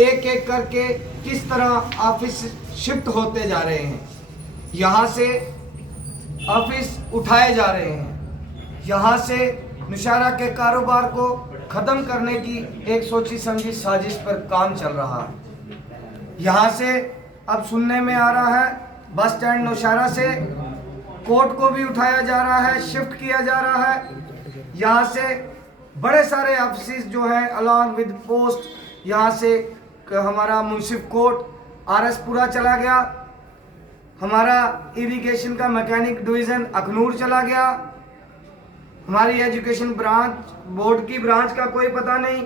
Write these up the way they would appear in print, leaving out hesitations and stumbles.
एक एक करके किस तरह ऑफिस शिफ्ट होते जा रहे हैं, यहाँ से ऑफिस उठाए जा रहे हैं, यहाँ से नौशहरा के कारोबार को ख़त्म करने की एक सोची समझी साजिश पर काम चल रहा है। यहाँ से अब सुनने में आ रहा है बस स्टैंड नौशहरा से कोर्ट को भी उठाया जा रहा है, शिफ्ट किया जा रहा है। यहाँ से बड़े सारे ऑफिस जो है अलॉन्ग विद पोस्ट, यहाँ से हमारा मुंसिफ कोर्ट आरएसपुरा चला गया, हमारा इरिगेशन का मैकेनिक डिवीज़न अखनूर चला गया, हमारी एजुकेशन ब्रांच बोर्ड की ब्रांच का कोई पता नहीं।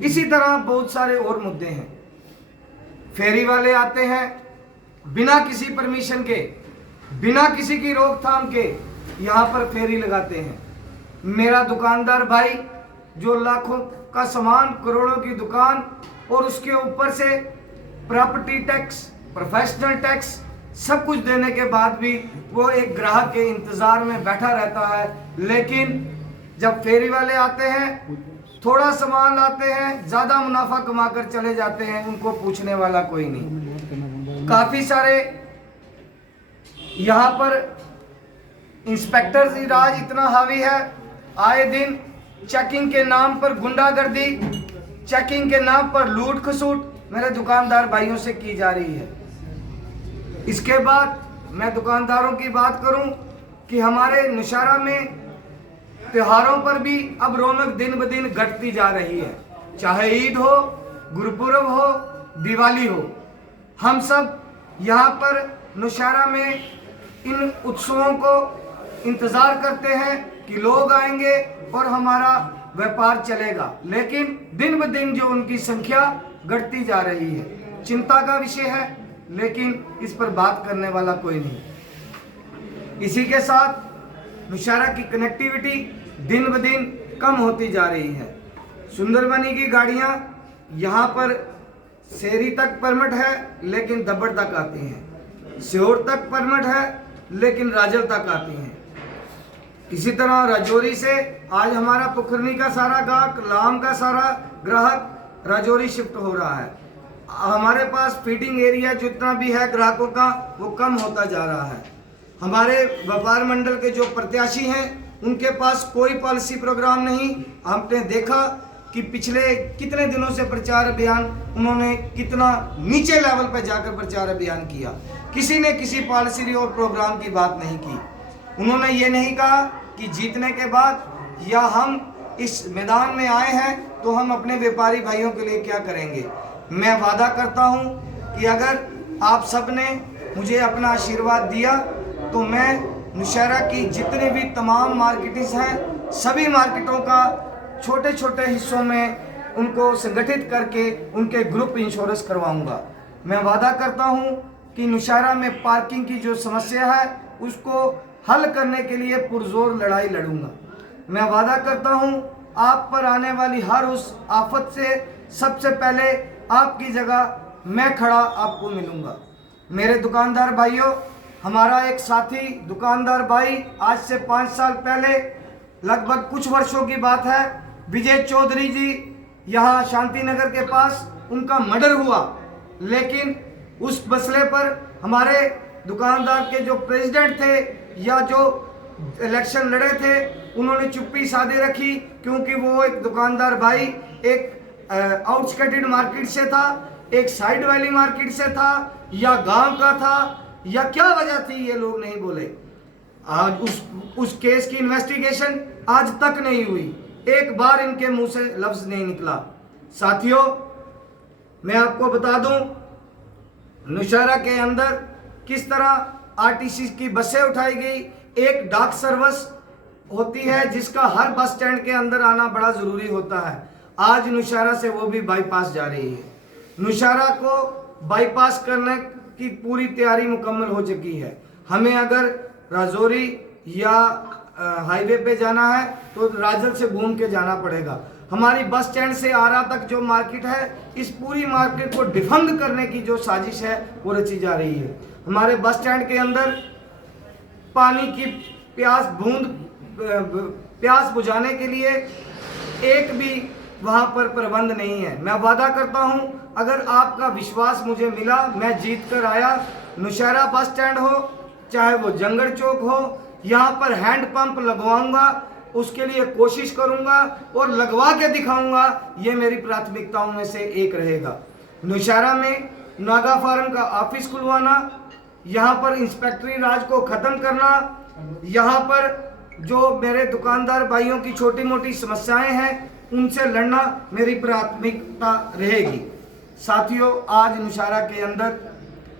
इसी तरह बहुत सारे और मुद्दे हैं। फेरी वाले आते हैं बिना किसी परमिशन के, बिना किसी की रोकथाम के यहाँ पर फेरी लगाते हैं। मेरा दुकानदार भाई जो लाखों का सामान, करोड़ों की दुकान और उसके ऊपर से प्रॉपर्टी टैक्स, प्रोफेशनल टैक्स सब कुछ देने के बाद भी वो एक ग्राहक के इंतज़ार में बैठा रहता है। लेकिन जब फेरी वाले आते हैं, थोड़ा सामान लाते हैं, ज़्यादा मुनाफा कमाकर चले जाते हैं, उनको पूछने वाला कोई नहीं। काफ़ी सारे यहाँ पर इंस्पेक्टर राज इतना हावी है, आए दिन चेकिंग के नाम पर गुंडागर्दी, चेकिंग के नाम पर लूट खसूट मेरे दुकानदार भाइयों से की जा रही है। इसके बाद मैं दुकानदारों की बात करूं कि हमारे नौशहरा में त्योहारों पर भी अब रौनक दिन ब दिन घटती जा रही है। चाहे ईद हो, गुरुपुरब हो, दिवाली हो, हम सब यहाँ पर नौशहरा में इन उत्सवों को इंतज़ार करते हैं कि लोग आएंगे और हमारा व्यापार चलेगा। लेकिन दिन ब दिन जो उनकी संख्या घटती जा रही है, चिंता का विषय है, लेकिन इस पर बात करने वाला कोई नहीं। इसी के साथ नौशहरा की कनेक्टिविटी दिन ब दिन कम होती जा रही है। सुंदरबनी की गाड़ियां यहाँ पर शेरी तक परमिट है लेकिन दब्बड़ तक आती हैं, सीहोर तक परमिट है लेकिन राजल तक आती हैं। इसी तरह राजौरी से आज हमारा पुखरनी का सारा ग्राहक, लाम का सारा ग्राहक राजौरी शिफ्ट हो रहा है। हमारे पास फीडिंग एरिया जितना भी है ग्राहकों का वो कम होता जा रहा है। हमारे व्यापार मंडल के जो प्रत्याशी हैं उनके पास कोई पॉलिसी प्रोग्राम नहीं। हमने देखा कि पिछले कितने दिनों से प्रचार अभियान उन्होंने कितना नीचे लेवल पर जाकर प्रचार अभियान किया, किसी ने किसी पॉलिसी और प्रोग्राम की बात नहीं की। उन्होंने ये नहीं कहा कि जीतने के बाद या हम इस मैदान में आए हैं तो हम अपने व्यापारी भाइयों के लिए क्या करेंगे। मैं वादा करता हूं कि अगर आप सब ने मुझे अपना आशीर्वाद दिया तो मैं नौशहरा की जितनी भी तमाम मार्केट्स हैं, सभी मार्केटों का छोटे छोटे हिस्सों में उनको संगठित करके उनके ग्रुप इंश्योरेंस करवाऊंगा। मैं वादा करता हूं कि नौशहरा में पार्किंग की जो समस्या है उसको हल करने के लिए पुरजोर लड़ाई लड़ूंगा। मैं वादा करता हूं आप पर आने वाली हर उस आफत से सबसे पहले आपकी जगह मैं खड़ा आपको मिलूंगा। मेरे दुकानदार भाइयों, हमारा एक साथी दुकानदार भाई आज से 5 साल पहले, लगभग कुछ वर्षों की बात है, विजय चौधरी जी यहाँ शांति नगर के पास उनका मर्डर हुआ। लेकिन उस मसले पर हमारे दुकानदार के जो प्रेसिडेंट थे या जो इलेक्शन लड़े थे उन्होंने चुप्पी साधे रखी, क्योंकि वो एक दुकानदार भाई एक आउटस्कर्टेड मार्केट से था, एक साइड वाली मार्केट से था, या गांव का था, या क्या वजह थी ये लोग नहीं बोले। आज उस केस की इन्वेस्टिगेशन आज तक नहीं हुई, एक बार इनके मुंह से लफ्ज नहीं निकला। साथियों, मैं आपको बता दूं नौशहरा के अंदर किस तरह आरटीसी की बसें उठाई गई। एक डाक सर्विस होती है जिसका हर बस स्टैंड के अंदर आना बड़ा ज़रूरी होता है। आज नौशहरा से वो भी बाईपास जा रही है। नौशहरा को बाईपास करने की पूरी तैयारी मुकम्मल हो चुकी है। हमें अगर राजौरी या हाईवे पे जाना है तो राजल से घूम के जाना पड़ेगा। हमारी बस स्टैंड से आरा तक जो मार्केट है, इस पूरी मार्केट को डिफंग करने की जो साजिश है वो रची जा रही है। हमारे बस स्टैंड के अंदर पानी की प्यास बुझाने के लिए एक भी वहाँ पर प्रबंध नहीं है। मैं वादा करता हूँ, अगर आपका विश्वास मुझे मिला, मैं जीत कर आया, नौशहरा बस स्टैंड हो चाहे वो जंगड़ चौक हो, यहाँ पर हैंड पंप लगवाऊंगा, उसके लिए कोशिश करूंगा और लगवा के दिखाऊंगा। ये मेरी प्राथमिकताओं में से एक रहेगा। नौशहरा में नागा फार्म का ऑफिस खुलवाना, यहाँ पर इंस्पेक्टरी राज को ख़त्म करना, यहाँ पर जो मेरे दुकानदार भाइयों की छोटी मोटी समस्याएं हैं उनसे लड़ना मेरी प्राथमिकता रहेगी। साथियों, आज नौशहरा के अंदर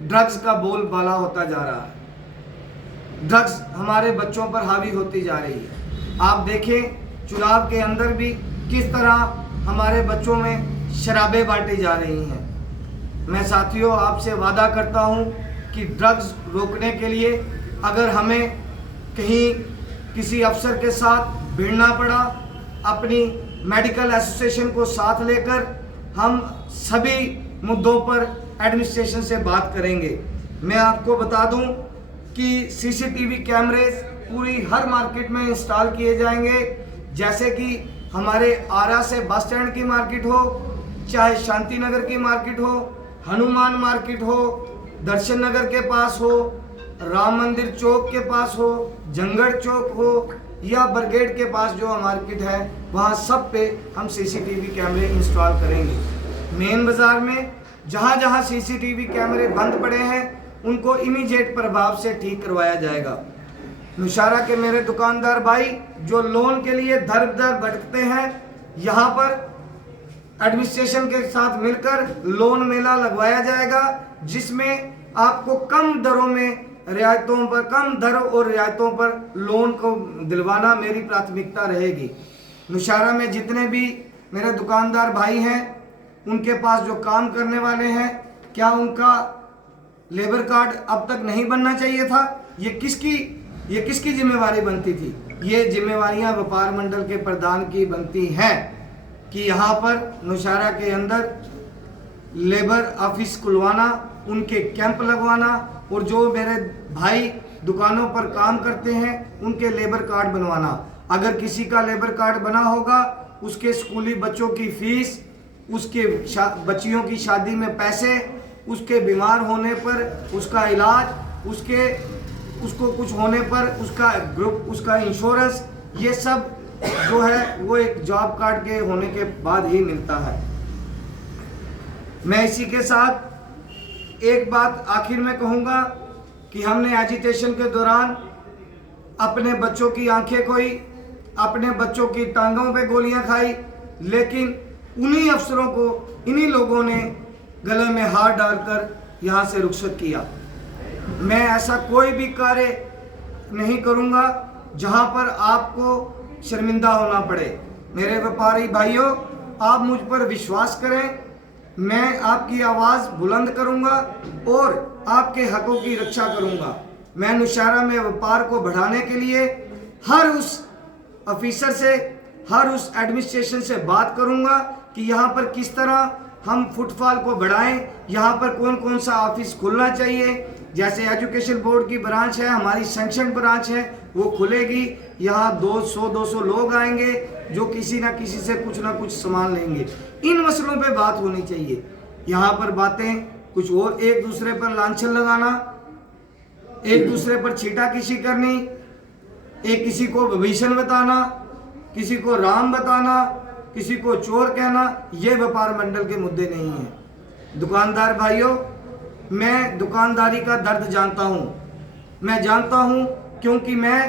ड्रग्स का बोलबाला होता जा रहा है। ड्रग्स हमारे बच्चों पर हावी होती जा रही है। आप देखें चुनाव के अंदर भी किस तरह हमारे बच्चों में शराबें बांटी जा रही हैं। मैं साथियों आपसे वादा करता हूं कि ड्रग्स रोकने के लिए अगर हमें कहीं किसी अफसर के साथ भिड़ना पड़ा, अपनी मेडिकल एसोसिएशन को साथ लेकर हम सभी मुद्दों पर एडमिनिस्ट्रेशन से बात करेंगे। मैं आपको बता दूं कि सीसीटीवी कैमरे पूरी हर मार्केट में इंस्टॉल किए जाएंगे, जैसे कि हमारे आरा से बस स्टैंड की मार्केट हो, चाहे शांति नगर की मार्केट हो, हनुमान मार्केट हो, दर्शन नगर के पास हो, राम मंदिर चौक के पास हो, जंगड़ चौक हो या ब्रिगेड के पास जो मार्केट है, वहाँ सब पे हम सीसीटीवी कैमरे इंस्टॉल करेंगे। मेन बाज़ार में जहाँ जहाँ सीसीटीवी कैमरे बंद पड़े हैं उनको इमीडिएट प्रभाव से ठीक करवाया जाएगा। नौशहरा के मेरे दुकानदार भाई जो लोन के लिए दर दर भटकते हैं, यहाँ पर एडमिनिस्ट्रेशन के साथ मिलकर लोन मेला लगवाया जाएगा, जिसमें आपको कम दरों में रियायतों पर, कम दरों और रियायतों पर लोन को दिलवाना मेरी प्राथमिकता रहेगी। नौशहरा में जितने भी मेरे दुकानदार भाई हैं, उनके पास जो काम करने वाले हैं, क्या उनका लेबर कार्ड अब तक नहीं बनना चाहिए था? ये किसकी जिम्मेवारी बनती थी? ये जिम्मेवारियां व्यापार मंडल के प्रधान की बनती हैं कि यहाँ पर नौशहरा के अंदर लेबर ऑफिस खुलवाना, उनके कैंप लगवाना और जो मेरे भाई दुकानों पर काम करते हैं उनके लेबर कार्ड बनवाना। अगर किसी का लेबर कार्ड बना होगा, उसके स्कूली बच्चों की फीस, उसके बच्चियों की शादी में पैसे, उसके बीमार होने पर उसका इलाज, उसको कुछ होने पर उसका ग्रुप, उसका इंश्योरेंस, ये सब जो है वो एक जॉब कार्ड के होने के बाद ही मिलता है। मैं इसी के साथ एक बात आखिर में कहूँगा कि हमने एजिटेशन के दौरान अपने बच्चों की आंखें खोई, अपने बच्चों की टांगों पे गोलियां खाई, लेकिन उन्हीं अफसरों को इन्हीं लोगों ने गले में हाथ डालकर यहाँ से रुखसत किया। मैं ऐसा कोई भी कार्य नहीं करूँगा जहाँ पर आपको शर्मिंदा होना पड़े। मेरे व्यापारी भाइयों, आप मुझ पर विश्वास करें, मैं आपकी आवाज़ बुलंद करूँगा और आपके हकों की रक्षा करूँगा। मैं नौशहरा में व्यापार को बढ़ाने के लिए हर उस ऑफिसर से, हर उस एडमिनिस्ट्रेशन से बात करूँगा कि यहाँ पर किस तरह हम फुटफॉल को बढ़ाएं, यहाँ पर कौन कौन सा ऑफिस खुलना चाहिए। जैसे एजुकेशन बोर्ड की ब्रांच है, हमारी सैंक्शन ब्रांच है, वो खुलेगी। यहाँ 200 लोग आएंगे जो किसी ना किसी से कुछ ना कुछ सामान लेंगे। इन मसलों पे बात होनी चाहिए। यहाँ पर बातें कुछ और, एक दूसरे पर लांछन लगाना, एक दूसरे पर छीटाकशी करनी, एक किसी को विभीषण बताना, किसी को राम बताना, किसी को चोर कहना, ये व्यापार मंडल के मुद्दे नहीं हैं। दुकानदार भाइयों, मैं दुकानदारी का दर्द जानता हूँ। मैं जानता हूँ क्योंकि मैं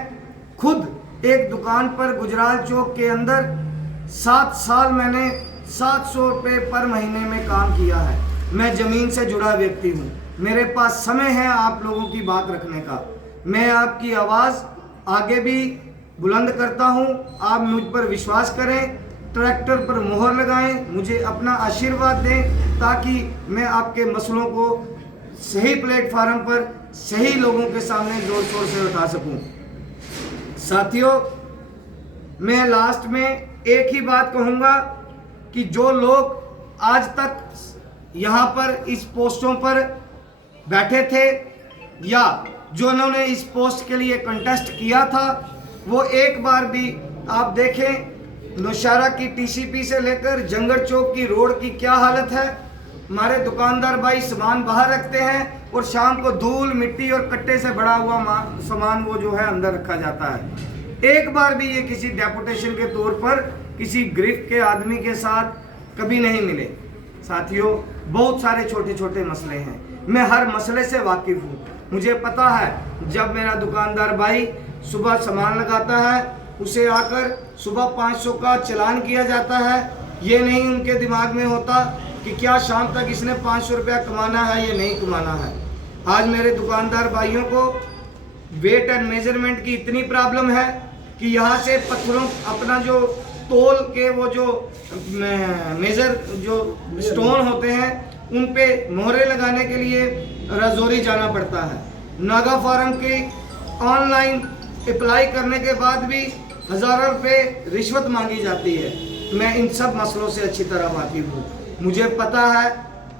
खुद एक दुकान पर गुजराल चौक के अंदर 7 साल मैंने 700 रुपये पर महीने में काम किया है। मैं ज़मीन से जुड़ा व्यक्ति हूँ। मेरे पास समय है आप लोगों की बात रखने का। मैं आपकी आवाज़ आगे भी बुलंद करता हूँ। आप मुझ पर विश्वास करें, ट्रैक्टर पर मोहर लगाएं, मुझे अपना आशीर्वाद दें ताकि मैं आपके मसलों को सही प्लेटफार्म पर सही लोगों के सामने जोर शोर से उठा सकूं। साथियों, मैं लास्ट में एक ही बात कहूँगा कि जो लोग आज तक यहाँ पर इस पोस्टों पर बैठे थे या जो उन्होंने इस पोस्ट के लिए कंटेस्ट किया था, वो एक बार भी आप देखें नौशहरा की टीसीपी से लेकर जंगड़ चौक की रोड की क्या हालत है। हमारे दुकानदार भाई सामान बाहर रखते हैं और शाम को धूल मिट्टी और कट्टे से भरा हुआ सामान वो जो है अंदर रखा जाता है। एक बार भी ये किसी डेपुटेशन के तौर पर किसी गिरफ्त के आदमी के साथ कभी नहीं मिले। साथियों, बहुत सारे छोटे छोटे मसले हैं, मैं हर मसले से वाकिफ़ हूँ। मुझे पता है जब मेरा दुकानदार भाई सुबह सामान लगाता है उसे आकर सुबह 500 का चालान किया जाता है। ये नहीं उनके दिमाग में होता कि क्या शाम तक इसने 500 रुपया कमाना है या नहीं कमाना है। आज मेरे दुकानदार भाइयों को वेट एंड मेजरमेंट की इतनी प्रॉब्लम है कि यहाँ से पत्थरों अपना जो तोल के वो जो मेजर जो स्टोन होते हैं उन पे मोहरे लगाने के लिए राजौरी जाना पड़ता है। नागा फार्म की ऑनलाइन अप्लाई करने के बाद भी हज़ारों रुपये रिश्वत मांगी जाती है। मैं इन सब मसलों से अच्छी तरह वाकिफ़ हूँ। मुझे पता है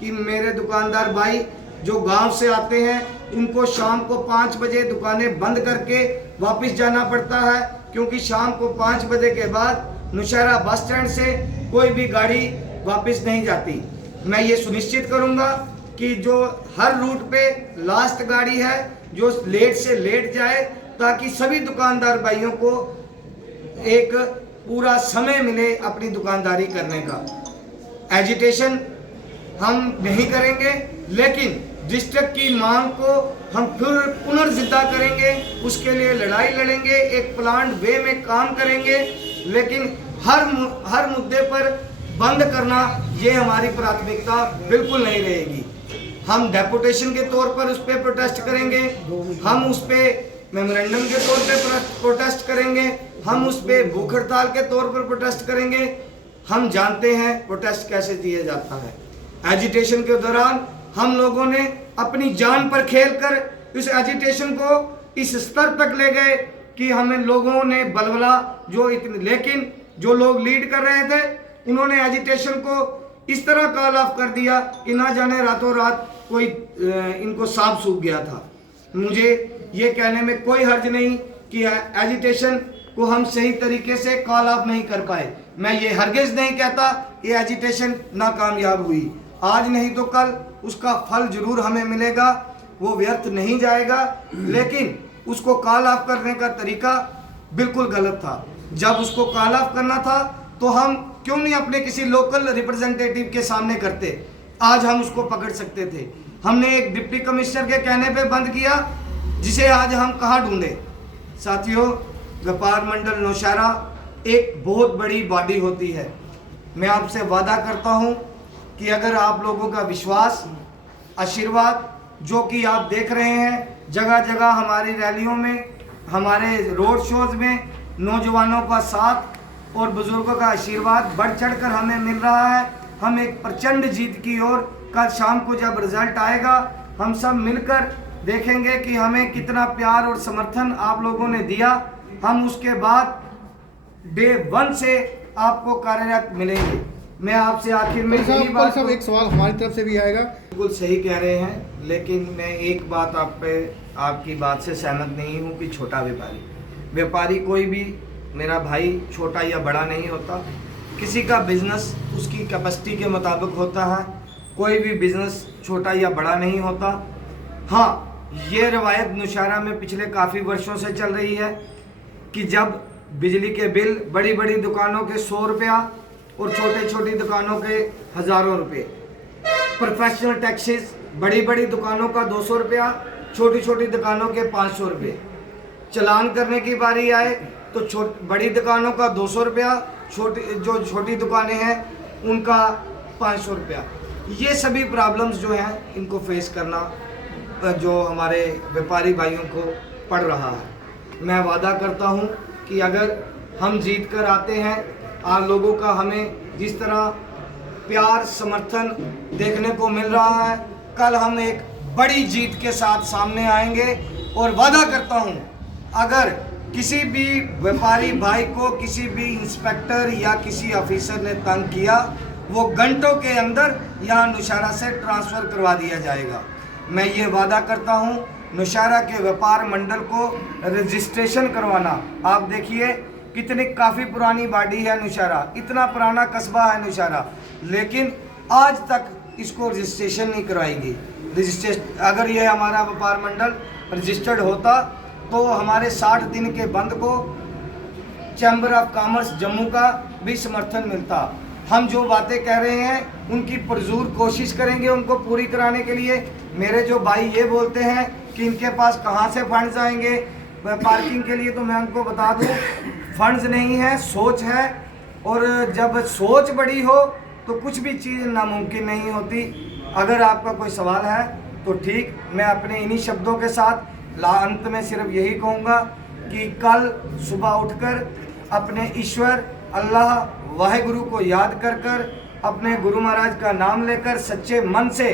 कि मेरे दुकानदार भाई जो गांव से आते हैं उनको शाम को 5 बजे दुकानें बंद करके वापस जाना पड़ता है, क्योंकि शाम को 5 बजे के बाद नौशहरा बस स्टैंड से कोई भी गाड़ी वापस नहीं जाती। मैं ये सुनिश्चित करूंगा कि जो हर रूट पे लास्ट गाड़ी है जो लेट से लेट जाए, ताकि सभी दुकानदार भाइयों को एक पूरा समय मिले अपनी दुकानदारी करने का। एजिटेशन हम नहीं करेंगे, लेकिन डिस्ट्रिक्ट की मांग को हम फिर पुनर्जिद्दा करेंगे, उसके लिए लड़ाई लड़ेंगे, एक प्लान वे में काम करेंगे। लेकिन हर मुद्दे पर बंद करना ये हमारी प्राथमिकता बिल्कुल नहीं रहेगी। हम डेपुटेशन के तौर पर उस पर प्रोटेस्ट करेंगे, हम उस पर मेमोरेंडम के तौर पे प्रोटेस्ट करेंगे, हम उस पर भूख हड़ताल के तौर पर प्रोटेस्ट करेंगे। हम जानते हैं प्रोटेस्ट कैसे किया जाता है। एजिटेशन के दौरान हम लोगों ने अपनी जान पर खेलकर इस एजिटेशन को इस स्तर तक ले गए कि हमें लोगों ने बलबला लेकिन जो लोग लीड कर रहे थे उन्होंने एजिटेशन को इस तरह कॉल ऑफ कर दिया कि ना जाने रातों रात कोई इनको सांप सूख गया था। मुझे ये कहने में कोई हर्ज नहीं कि एजिटेशन को हम सही तरीके से कॉल ऑफ नहीं कर पाए। मैं ये हरगिज नहीं कहता ये एजिटेशन नाकामयाब हुई, आज नहीं तो कल उसका फल जरूर हमें मिलेगा, वो व्यर्थ नहीं जाएगा। लेकिन उसको कॉल ऑफ करने का तरीका बिल्कुल गलत था। जब उसको कॉल ऑफ करना था तो हम क्यों नहीं अपने किसी लोकल रिप्रेजेंटेटिव के सामने करते, आज हम उसको पकड़ सकते थे। हमने एक डिप्टी कमिश्नर के कहने पे बंद किया, जिसे आज हम कहाँ ढूंढे। साथियों, व्यापार मंडल नौशहरा एक बहुत बड़ी बॉडी होती है। मैं आपसे वादा करता हूँ कि अगर आप लोगों का विश्वास, आशीर्वाद जो कि आप देख रहे हैं जगह जगह हमारी रैलियों में, हमारे रोड शोज में, नौजवानों का साथ और बुजुर्गों का आशीर्वाद बढ़ चढ़कर हमें मिल रहा है, हम एक प्रचंड जीत की ओर कल शाम को जब रिजल्ट आएगा हम सब मिलकर देखेंगे कि हमें कितना प्यार और समर्थन आप लोगों ने दिया। हम उसके बाद डे 1 से आपको कार्यरत मिलेंगे। मैं आपसे आखिर में एक सवाल हमारी तरफ से भी आएगा। बिल्कुल सही कह रहे हैं, लेकिन मैं एक बात आपकी बात से सहमत नहीं हूँ कि छोटा व्यापारी कोई भी मेरा भाई छोटा या बड़ा नहीं होता। किसी का बिजनेस उसकी कैपेसिटी के मुताबिक होता है, कोई भी बिजनेस छोटा या बड़ा नहीं होता। हाँ, ये रवायत नौशहरा में पिछले काफ़ी वर्षों से चल रही है कि जब बिजली के बिल बड़ी बड़ी दुकानों के 100 रुपया और छोटी छोटी दुकानों के हज़ारों रुपये, प्रोफेशनल टैक्सेस बड़ी बड़ी दुकानों का 200 रुपया, छोटी छोटी दुकानों के 500 रुपये, चालान करने की बारी आए तो बड़ी दुकानों का 200 रुपया, छोटी दुकानें हैं उनका 500 रुपया। ये सभी प्रॉब्लम्स जो हैं इनको फेस करना जो हमारे व्यापारी भाइयों को पड़ रहा है। मैं वादा करता हूं कि अगर हम जीत कर आते हैं, आप लोगों का हमें जिस तरह प्यार समर्थन देखने को मिल रहा है, कल हम एक बड़ी जीत के साथ सामने आएंगे। और वादा करता हूं, अगर किसी भी व्यापारी भाई को किसी भी इंस्पेक्टर या किसी ऑफिसर ने तंग किया, वो घंटों के अंदर यहाँ नौशहरा से ट्रांसफ़र करवा दिया जाएगा। मैं ये वादा करता हूँ नौशहरा के व्यापार मंडल को रजिस्ट्रेशन करवाना। आप देखिए कितनी काफ़ी पुरानी बाडी है नौशहरा, इतना पुराना कस्बा है नौशहरा, लेकिन आज तक इसको रजिस्ट्रेशन नहीं करवाएगी। रजिस्ट्रेशन अगर ये हमारा व्यापार मंडल रजिस्टर्ड होता तो हमारे 60 दिन के बंद को चैम्बर ऑफ कॉमर्स जम्मू का भी समर्थन मिलता। हम जो बातें कह रहे हैं उनकी पुरजोर कोशिश करेंगे उनको पूरी कराने के लिए। मेरे जो भाई ये बोलते हैं कि इनके पास कहाँ से फंड्स आएंगे पार्किंग के लिए, तो मैं उनको बता दूं फंड्स नहीं है, सोच है। और जब सोच बड़ी हो तो कुछ भी चीज़ नामुमकिन नहीं होती। अगर आपका कोई सवाल है तो ठीक, मैं अपने इन्हीं शब्दों के साथ अंत में सिर्फ यही कहूँगा कि कल सुबह उठकर अपने ईश्वर अल्लाह वाहेगुरु को याद कर कर अपने गुरु महाराज का नाम लेकर सच्चे मन से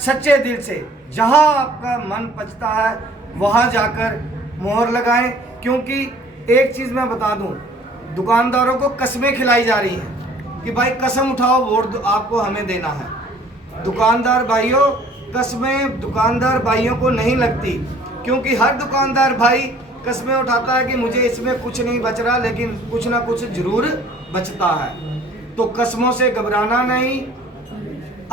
सच्चे दिल से जहाँ आपका मन पचता है वहाँ जाकर मोहर लगाएं। क्योंकि एक चीज़ मैं बता दूं, दुकानदारों को कस्में खिलाई जा रही हैं कि भाई कसम उठाओ वोट आपको हमें देना है। दुकानदार भाइयों, कस्में दुकानदार भाइयों को नहीं लगती, क्योंकि हर दुकानदार भाई कस्में उठाता है कि मुझे इसमें कुछ नहीं बच रहा, लेकिन कुछ ना कुछ जरूर बचता है। तो कस्मों से घबराना नहीं,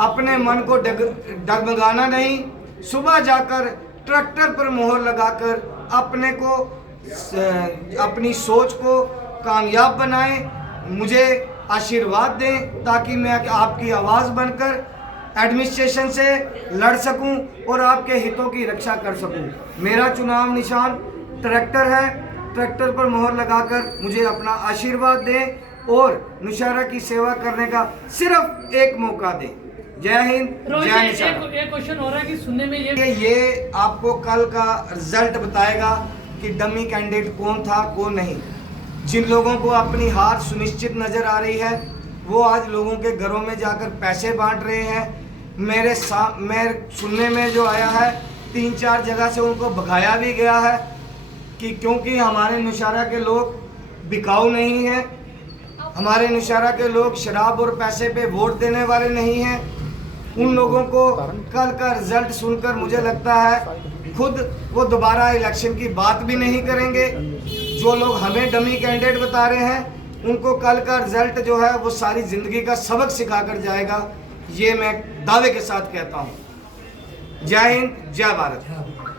अपने मन को डगमगाना नहीं, सुबह जाकर ट्रैक्टर पर मोहर लगाकर अपने को अपनी सोच को कामयाब बनाएं, मुझे आशीर्वाद दें ताकि मैं आपकी आवाज़ बनकर एडमिनिस्ट्रेशन से लड़ सकूं और आपके हितों की रक्षा कर सकूं। मेरा चुनाव निशान ट्रैक्टर है, ट्रैक्टर पर मोहर लगाकर मुझे अपना आशीर्वाद दें और नौशहरा की सेवा करने का सिर्फ एक मौका दें। जय हिंद, जय नौशहरा। एक क्वेश्चन हो रहा है कि सुनने में ये आपको कल का रिजल्ट बताएगा कि डमी कैंडिडेट कौन था कौन नहीं। जिन लोगों को अपनी हार सुनिश्चित नज़र आ रही है वो आज लोगों के घरों में जाकर पैसे बांट रहे हैं। मेरे सुनने में जो आया है 3-4 जगह से उनको भगाया भी गया है कि क्योंकि हमारे नौशहरा के लोग बिकाऊ नहीं हैं, हमारे नौशहरा के लोग शराब और पैसे पे वोट देने वाले नहीं हैं। उन लोगों को कल का रिजल्ट सुनकर मुझे लगता है खुद वो दोबारा इलेक्शन की बात भी नहीं करेंगे। जो लोग हमें डमी कैंडिडेट बता रहे हैं उनको कल का रिजल्ट जो है वो सारी ज़िंदगी का सबक सिखा कर जाएगा, ये मैं दावे के साथ कहता हूँ। जय हिंद, जय भारत।